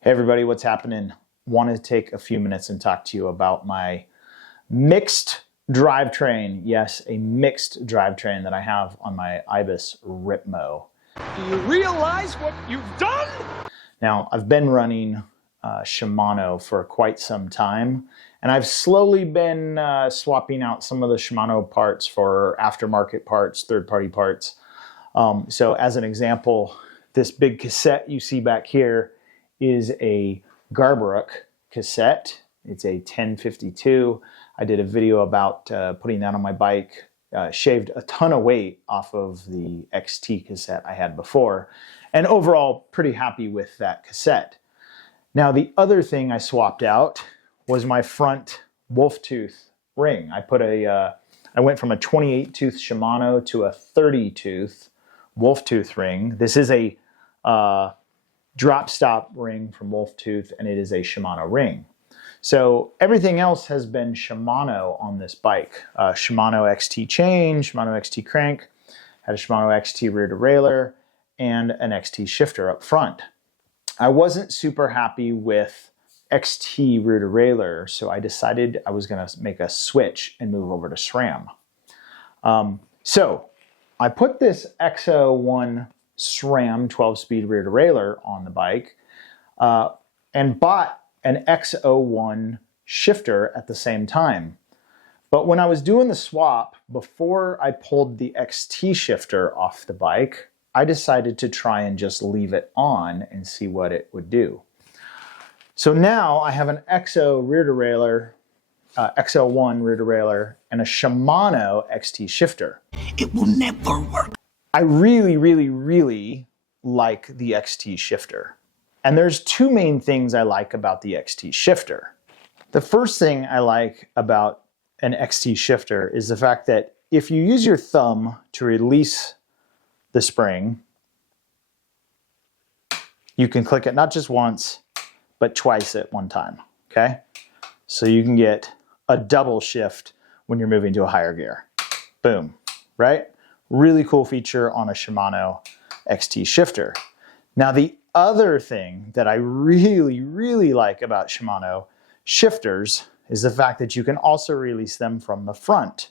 Hey everybody, what's happening? Wanted to take a few minutes and talk to you about my mixed drivetrain. Yes, a mixed drivetrain that I have on my Ibis Ripmo. Do you realize what you've done? Now, I've been running Shimano for quite some time, and I've slowly been swapping out some of the Shimano parts for aftermarket parts, third-party parts. So as an example, this big cassette you see back here is a Garbrook cassette. It's a 1052. I did a video about putting that on my bike, shaved a ton of weight off of the XT cassette I had before, and overall pretty happy with that cassette. Now the other thing I swapped out was my front wolf tooth ring. I went from a 28 tooth Shimano to a 30 tooth wolf tooth ring. This is a drop stop ring from Wolf Tooth, and it is a Shimano ring. So everything else has been Shimano on this bike. Shimano XT chain, Shimano XT crank, had a Shimano XT rear derailleur, and an XT shifter up front. I wasn't super happy with XT rear derailleur, so I decided I was going to make a switch and move over to SRAM. So I put this X01 SRAM 12-speed rear derailleur on the bike and bought an X01 shifter at the same time. But when I was doing the swap, before I pulled the XT shifter off the bike, I decided to try and just leave it on and see what it would do. So now I have an X01 rear derailleur and a Shimano XT shifter. It will never work. I really like the XT shifter. And there's two main things I like about the XT shifter. The first thing I like about an XT shifter is the fact that if you use your thumb to release the spring, you can click it not just once, but twice at one time, okay? So you can get a double shift when you're moving to a higher gear. Boom, right? Really cool feature on a Shimano XT shifter. Now the other thing that I really like about Shimano shifters is the fact that you can also release them from the front.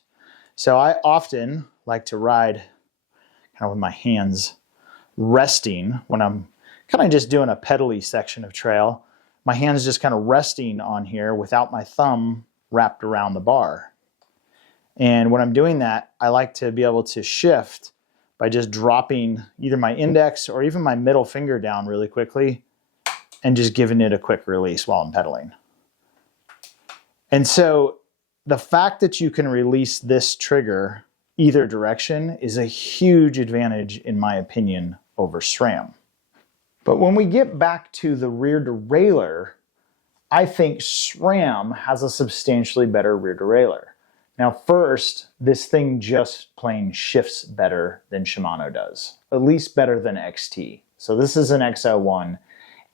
So I often like to ride kind of with my hands resting when I'm kind of just doing a pedally section of trail. My hands just kind of resting on here without my thumb wrapped around the bar. And when I'm doing that, I like to be able to shift by just dropping either my index or even my middle finger down really quickly and just giving it a quick release while I'm pedaling. And so the fact that you can release this trigger either direction is a huge advantage, in my opinion, over SRAM. But when we get back to the rear derailleur, I think SRAM has a substantially better rear derailleur. Now first, this thing just plain shifts better than Shimano does, at least better than XT. So this is an X01,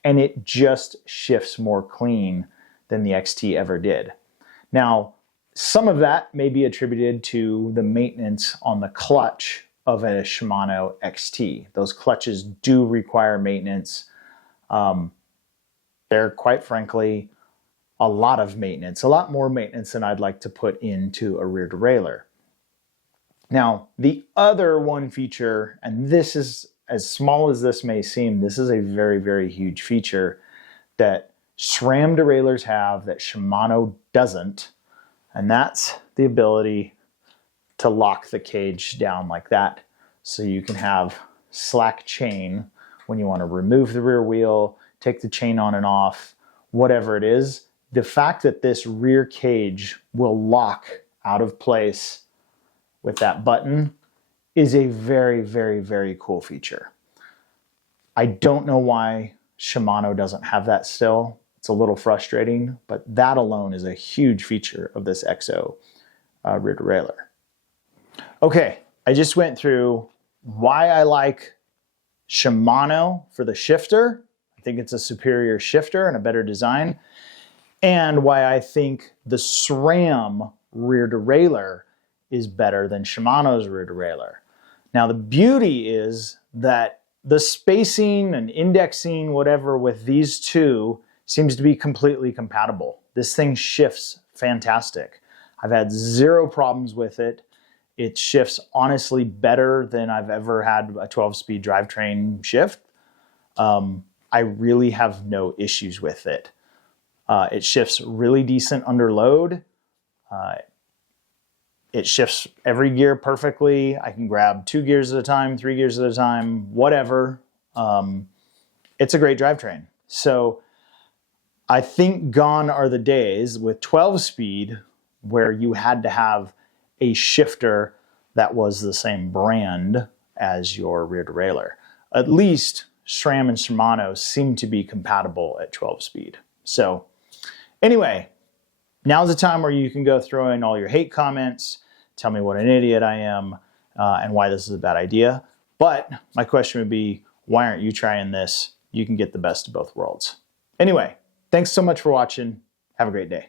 and it just shifts more clean than the XT ever did. Now, some of that may be attributed to the maintenance on the clutch of a Shimano XT. Those clutches do require maintenance. They're quite frankly a lot of maintenance, a lot more maintenance than I'd like to put into a rear derailleur. Now, the other one feature, and this is as small as this may seem, this is a very huge feature that SRAM derailleurs have that Shimano doesn't, and that's the ability to lock the cage down like that. So you can have slack chain when you want to remove the rear wheel, take the chain on and off, whatever it is. The fact that this rear cage will lock out of place with that button is a very cool feature. I don't know why Shimano doesn't have that still. It's a little frustrating, but that alone is a huge feature of this XO rear derailleur. Okay, I just went through why I like Shimano for the shifter. I think it's a superior shifter and a better design. And why I think the SRAM rear derailleur is better than Shimano's rear derailleur. Now the beauty is that the spacing and indexing, whatever, with these two seems to be completely compatible. This thing shifts fantastic. I've had zero problems with it. It shifts honestly better than I've ever had a 12-speed drivetrain shift. I really have no issues with it. It shifts really decent under load. It shifts every gear perfectly. I can grab 2 gears at a time, 3 gears at a time, whatever. It's a great drivetrain. So I think gone are the days with 12-speed where you had to have a shifter that was the same brand as your rear derailleur. At least SRAM and Shimano seem to be compatible at 12-speed. So anyway, now's the time where you can go throw in all your hate comments, tell me what an idiot I am, and why this is a bad idea. But my question would be, why aren't you trying this? You can get the best of both worlds. Anyway, thanks so much for watching. Have a great day.